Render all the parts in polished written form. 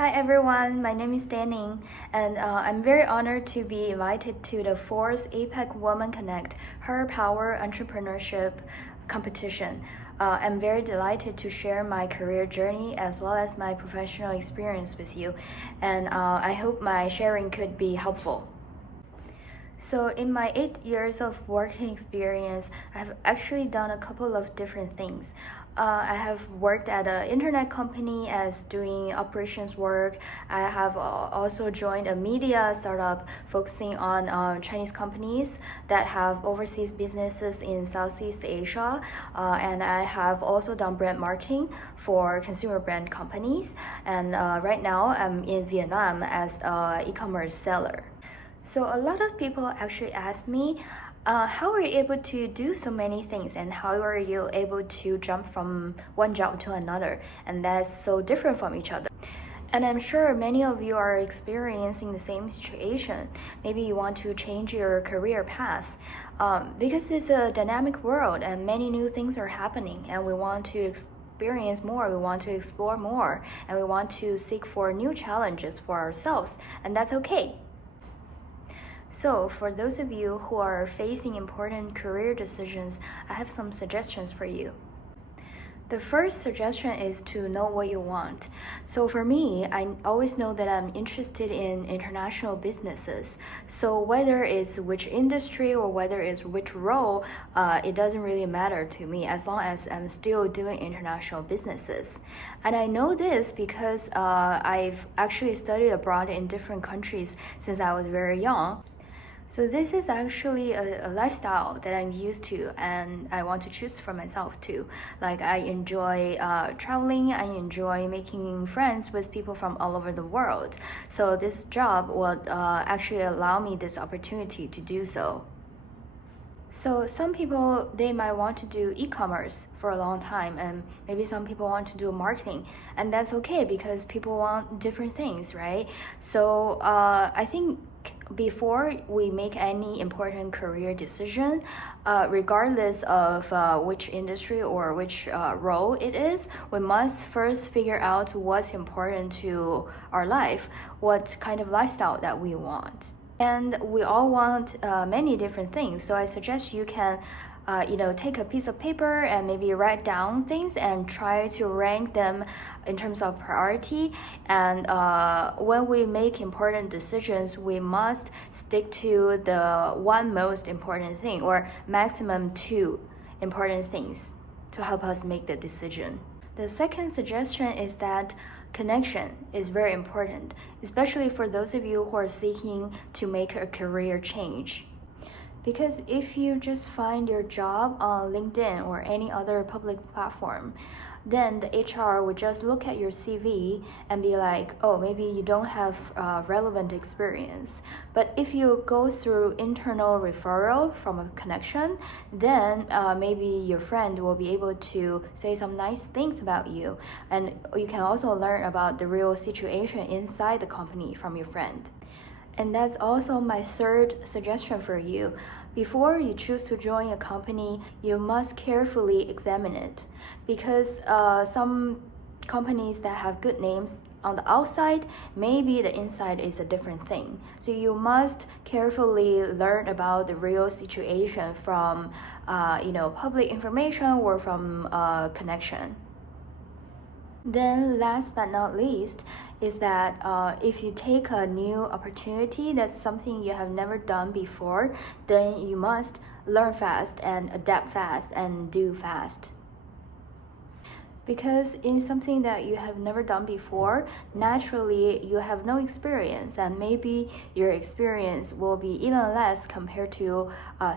Hi everyone, my name is Danning, and I'm very honored to be invited to the 4th APEC Women Connect Her Power Entrepreneurship competition. I'm very delighted to share my career journey as well as my professional experience with you, and I hope my sharing could be helpful. So in my 8 years of working experience, I have actually done a couple of different things. I have worked at an internet company as doing operations work. I have also joined a media startup focusing on Chinese companies that have overseas businesses in Southeast Asia. And I have also done brand marketing for consumer brand companies. And right now I'm in Vietnam as an e-commerce seller. So a lot of people actually ask me, how are you able to do so many things and how are you able to jump from one job to another, and that's so different from each other? And I'm sure many of you are experiencing the same situation. Maybe you want to change your career path because it's a dynamic world and many new things are happening, and we want to experience more, we want to explore more, and we want to seek for new challenges for ourselves, and that's okay. So for those of you who are facing important career decisions, I have some suggestions for you. The first suggestion is to know what you want. So for me, I always know that I'm interested in international businesses. So whether it's which industry or whether it's which role, it doesn't really matter to me as long as I'm still doing international businesses. And I know this because I've actually studied abroad in different countries since I was very young. So this is actually a lifestyle that I'm used to and I want to choose for myself too. Like I enjoy traveling, I enjoy making friends with people from all over the world. So this job will actually allow me this opportunity to do so. So some people, they might want to do e-commerce for a long time, and maybe some people want to do marketing, and that's okay because people want different things, right? So I think before we make any important career decision, regardless of which industry or which role it is, we must first figure out what's important to our life, what kind of lifestyle that we want. And we all want many different things, so I suggest you can take a piece of paper and maybe write down things and try to rank them in terms of priority. And when we make important decisions, we must stick to the one most important thing or maximum two important things to help us make the decision. The second suggestion is that connection is very important, especially for those of you who are seeking to make a career change. Because if you just find your job on LinkedIn or any other public platform, then the HR would just look at your CV and be like, oh, maybe you don't have relevant experience. But if you go through internal referral from a connection, then maybe your friend will be able to say some nice things about you. And you can also learn about the real situation inside the company from your friend. And that's also my third suggestion for you. Before you choose to join a company, you must carefully examine it, because some companies that have good names on the outside, maybe the inside is a different thing. So you must carefully learn about the real situation from public information or from connection. Then last but not least is that if you take a new opportunity that's something you have never done before, then you must learn fast and adapt fast and do fast. Because in something that you have never done before, naturally you have no experience, and maybe your experience will be even less compared to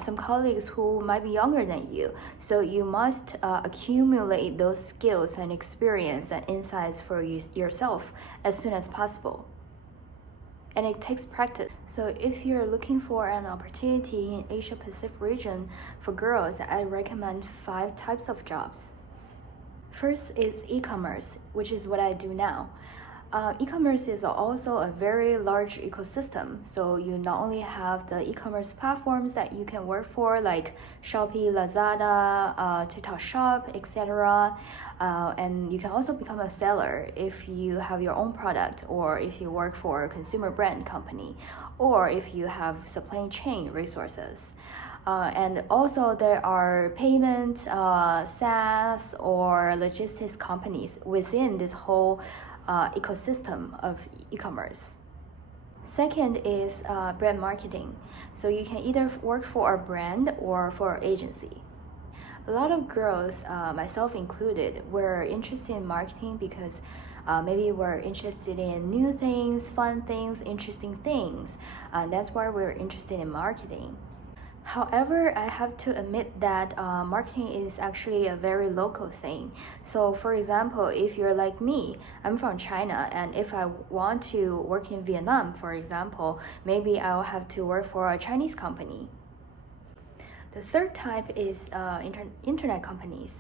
some colleagues who might be younger than you. So you must accumulate those skills and experience and insights for yourself as soon as possible. And it takes practice. So if you're looking for an opportunity in Asia Pacific region for girls, I recommend 5 types of jobs. First is e-commerce, which is what I do now. E-commerce is also a very large ecosystem. So you not only have the e-commerce platforms that you can work for, like Shopee, Lazada, TikTok Shop, etc. And you can also become a seller if you have your own product, or if you work for a consumer brand company, or if you have supply chain resources. And also there are payment, SaaS, or logistics companies within this whole ecosystem of e-commerce. Second is brand marketing. So you can either work for a brand or for an agency. A lot of girls, myself included, were interested in marketing because maybe we're interested in new things, fun things, interesting things. That's why we're interested in marketing. However, I have to admit that marketing is actually a very local thing. So for example, if you're like me, I'm from China, and if I want to work in Vietnam, for example, maybe I'll have to work for a Chinese company. The third type is internet companies.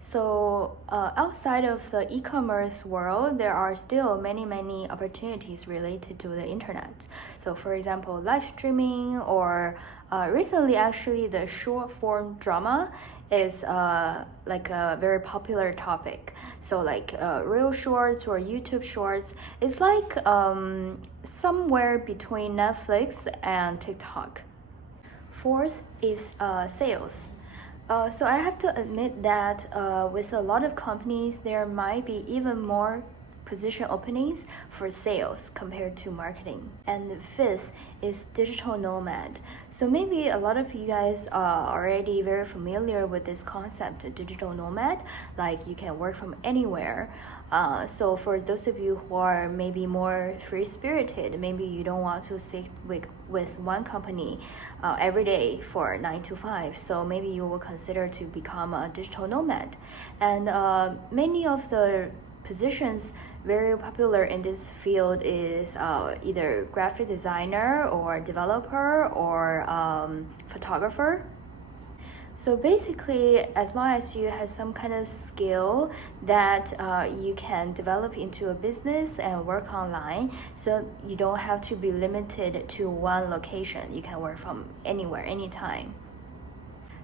So outside of the e-commerce world, there are still many opportunities related to the internet. So for example, live streaming, or recently actually the short form drama is like a very popular topic. So like Reel Shorts or YouTube Shorts, it's like somewhere between Netflix and TikTok. Fourth is sales. So I have to admit that with a lot of companies, there might be even more position openings for sales compared to marketing. And fifth is digital nomad. So maybe a lot of you guys are already very familiar with this concept, digital nomad, like you can work from anywhere. So for those of you who are maybe more free-spirited, maybe you don't want to stick with one company every day for 9 to 5, so maybe you will consider to become a digital nomad. And many of the positions very popular in this field is either graphic designer or developer or photographer. So basically, as long as you have some kind of skill that you can develop into a business and work online, so you don't have to be limited to one location. You can work from anywhere, anytime.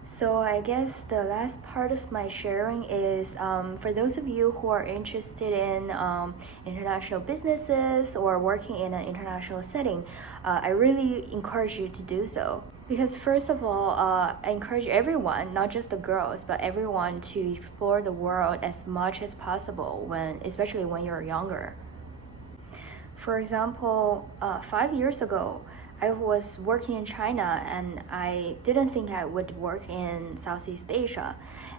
So I guess the last part of my sharing is for those of you who are interested in international businesses or working in an international setting, I really encourage you to do so. Because first of all, I encourage everyone, not just the girls, but everyone to explore the world as much as possible, especially when you're younger. For example, 5 years ago, I was working in China and I didn't think I would work in Southeast Asia.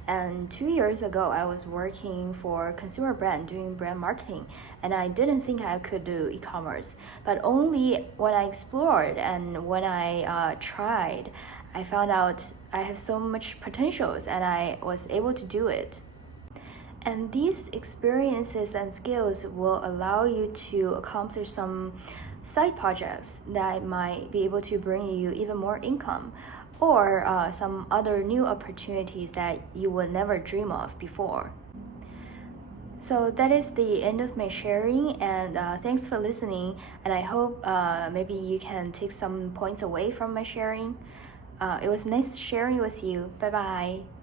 And 2 years ago, I was working for a consumer brand doing brand marketing, and I didn't think I could do e-commerce. But only when I explored and when I tried, I found out I have so much potentials and I was able to do it. And these experiences and skills will allow you to accomplish some side projects that might be able to bring you even more income, or some other new opportunities that you would never dream of before. So that is the end of my sharing, and thanks for listening, and I hope maybe you can take some points away from my sharing. It was nice sharing with you. Bye bye.